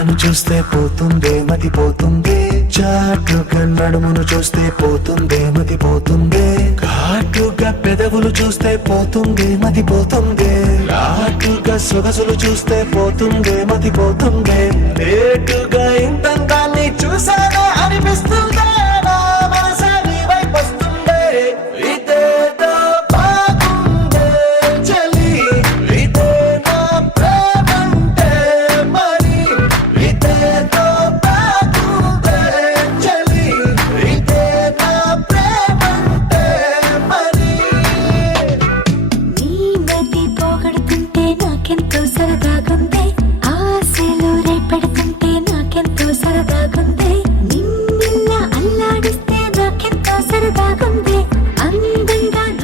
కళ్ళను చూస్తే పోతుందే మతి పోతుందే, చాటుగా నడుమును చూస్తే పోతుందే మతి పోతుందే, ఘాటుగా పెదవులు చూస్తే పోతుందే మతి పోతుందే, ఘాటుగా సొగసులు చూస్తే పోతుందే మతి పోతుందే, లేటుగా ఇంతందాన్ని చూసానా అనిపిస్తుందే.